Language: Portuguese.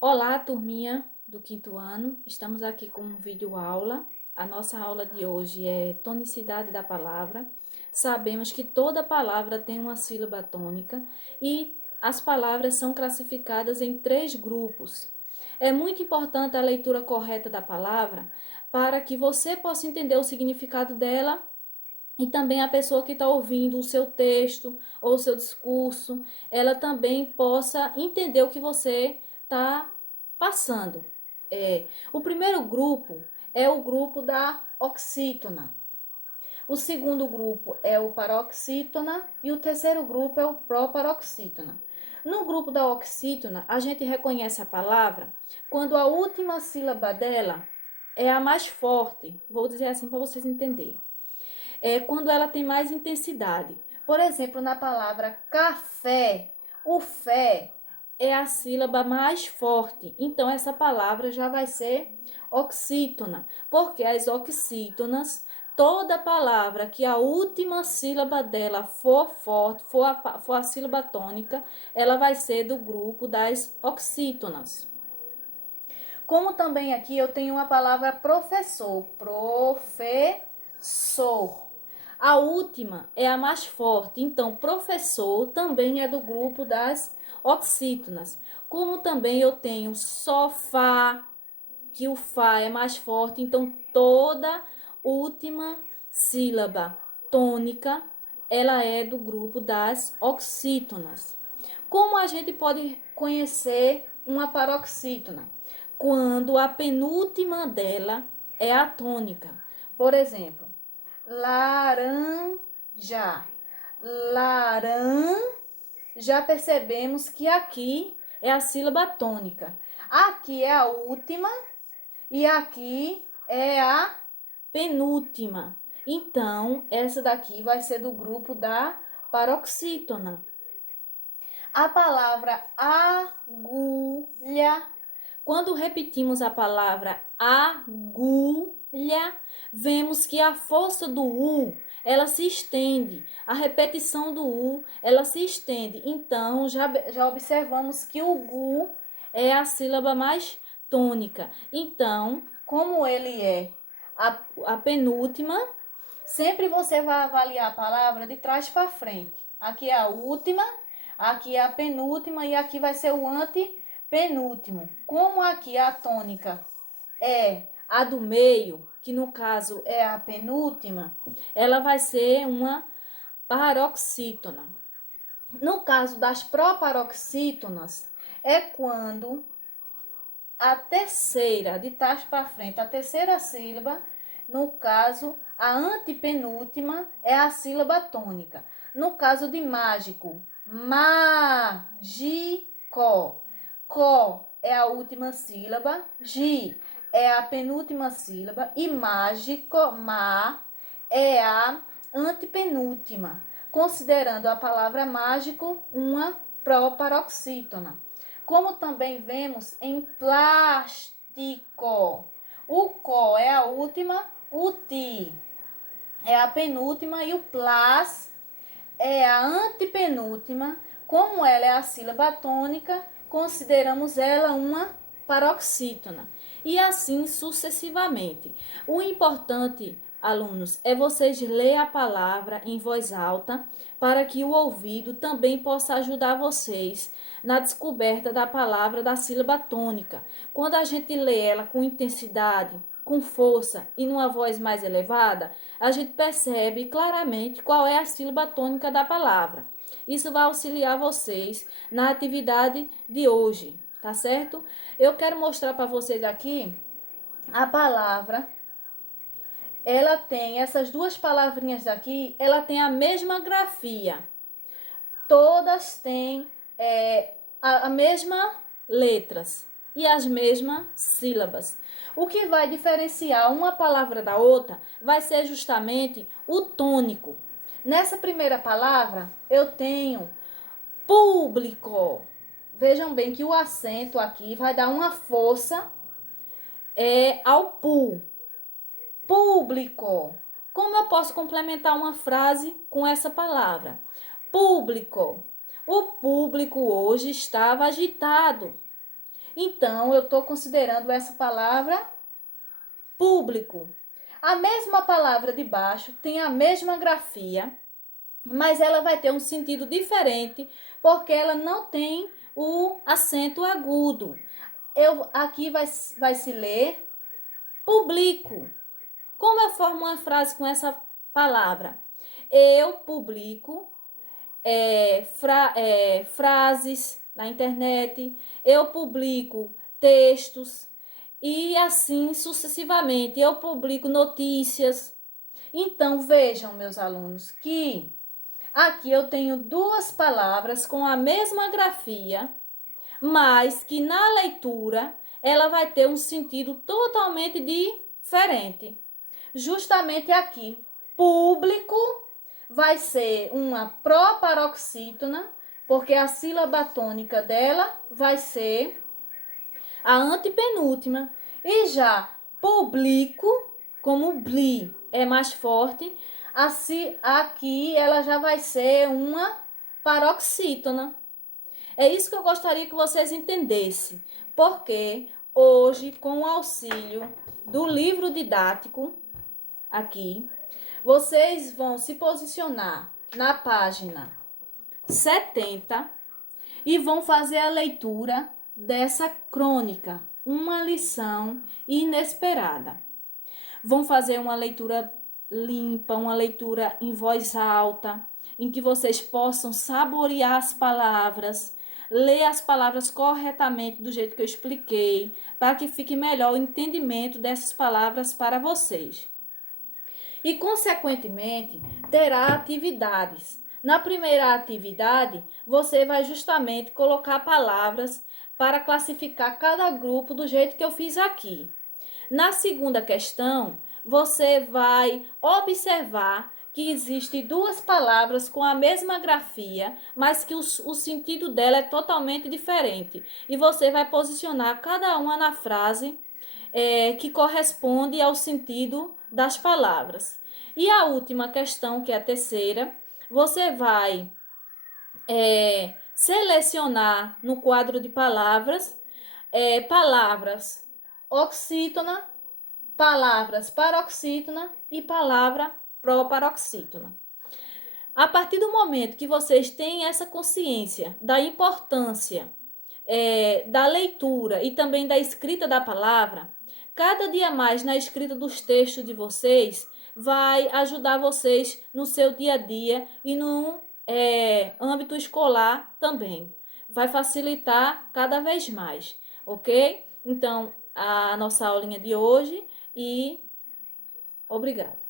Olá, turminha do quinto ano. Estamos aqui com um vídeo aula. A nossa aula de hoje é tonicidade da palavra. Sabemos que toda palavra tem uma sílaba tônica e as palavras são classificadas em três grupos. É muito importante a leitura correta da palavra para que você possa entender o significado dela e também a pessoa que está ouvindo o seu texto ou o seu discurso, ela também possa entender o que você está passando. O primeiro grupo é o grupo da oxítona. O segundo grupo é o paroxítona e o terceiro grupo é o proparoxítona. No grupo da oxítona, a gente reconhece a palavra quando a última sílaba dela é a mais forte. Vou dizer assim para vocês entenderem. É quando ela tem mais intensidade. Por exemplo, na palavra café, o fé é a sílaba mais forte. Então, essa palavra já vai ser oxítona, porque as oxítonas, toda palavra que a última sílaba dela for forte, for a sílaba tônica, ela vai ser do grupo das oxítonas. Como também aqui eu tenho uma palavra professor, professor. A última é a mais forte, então professor também é do grupo das oxítonas. Como também eu tenho sofá, que o fá é mais forte, então toda última sílaba tônica, ela é do grupo das oxítonas. Como a gente pode conhecer uma paroxítona? Quando a penúltima dela é a tônica. Por exemplo, laranja. Laran, já percebemos que aqui é a sílaba tônica. Aqui é a última e aqui é a penúltima. Então, essa daqui vai ser do grupo da paroxítona. A palavra agulha, quando repetimos a palavra agulha, vemos que a força do U, ela se estende. A repetição do U, ela se estende. Então, já observamos que o GU é a sílaba mais tônica. Então, como ele é a penúltima, sempre você vai avaliar a palavra de trás para frente. Aqui é a última, aqui é a penúltima e aqui vai ser o antepenúltimo. Como aqui a tônica é a do meio, que no caso é a penúltima, ela vai ser uma paroxítona. No caso das proparoxítonas, é quando a terceira, de trás para frente, a terceira sílaba, no caso, a antepenúltima é a sílaba tônica. No caso de mágico, mágico. Có é a última sílaba, gi é a penúltima sílaba e mágico, má, é a antepenúltima, considerando a palavra mágico uma proparoxítona. Como também vemos em plástico. O có é a última, o ti é a penúltima e o plás é a antepenúltima. Como ela é a sílaba tônica, consideramos ela uma paroxítona. E assim sucessivamente. O importante, alunos, é vocês ler a palavra em voz alta para que o ouvido também possa ajudar vocês na descoberta da palavra da sílaba tônica. Quando a gente lê ela com intensidade, com força e numa voz mais elevada, a gente percebe claramente qual é a sílaba tônica da palavra. Isso vai auxiliar vocês na atividade de hoje, tá certo? Eu quero mostrar para vocês aqui a palavra. Ela tem essas duas palavrinhas aqui, ela tem a mesma grafia. Todas têm a mesma letras e as mesmas sílabas. O que vai diferenciar uma palavra da outra vai ser justamente o tônico. Nessa primeira palavra, eu tenho público. Vejam bem que o acento aqui vai dar uma força ao pu. Público. Como eu posso complementar uma frase com essa palavra? Público. O público hoje estava agitado. Então, eu estou considerando essa palavra público. A mesma palavra de baixo tem a mesma grafia, mas ela vai ter um sentido diferente, porque ela não tem o acento agudo. Aqui vai se ler publico. Como eu formo uma frase com essa palavra? Eu publico frases na internet, eu publico textos e assim sucessivamente. Eu publico notícias. Então, vejam, meus alunos, que aqui eu tenho duas palavras com a mesma grafia, mas que na leitura ela vai ter um sentido totalmente diferente. Justamente aqui, público vai ser uma proparoxítona, porque a sílaba tônica dela vai ser a antepenúltima. E já publico, como bli é mais forte, aqui ela já vai ser uma paroxítona. É isso que eu gostaria que vocês entendessem, porque hoje, com o auxílio do livro didático, aqui, vocês vão se posicionar na página 70 e vão fazer a leitura dessa crônica, uma lição inesperada. Vão fazer uma leitura limpa, uma leitura em voz alta, em que vocês possam saborear as palavras, ler as palavras corretamente do jeito que eu expliquei, para que fique melhor o entendimento dessas palavras para vocês. E, consequentemente, terá atividades. Na primeira atividade, você vai justamente colocar palavras para classificar cada grupo do jeito que eu fiz aqui. Na segunda questão, você vai observar que existem duas palavras com a mesma grafia, mas que o sentido dela é totalmente diferente. E você vai posicionar cada uma na frase que corresponde ao sentido das palavras. E a última questão, que é a terceira, você vai selecionar no quadro de palavras palavras oxítona, palavras paroxítona e palavra proparoxítona. A partir do momento que vocês têm essa consciência da importância da leitura e também da escrita da palavra, cada dia mais na escrita dos textos de vocês vai ajudar vocês no seu dia a dia e no âmbito escolar também. Vai facilitar cada vez mais, ok? Então, a nossa aulinha de hoje e obrigada.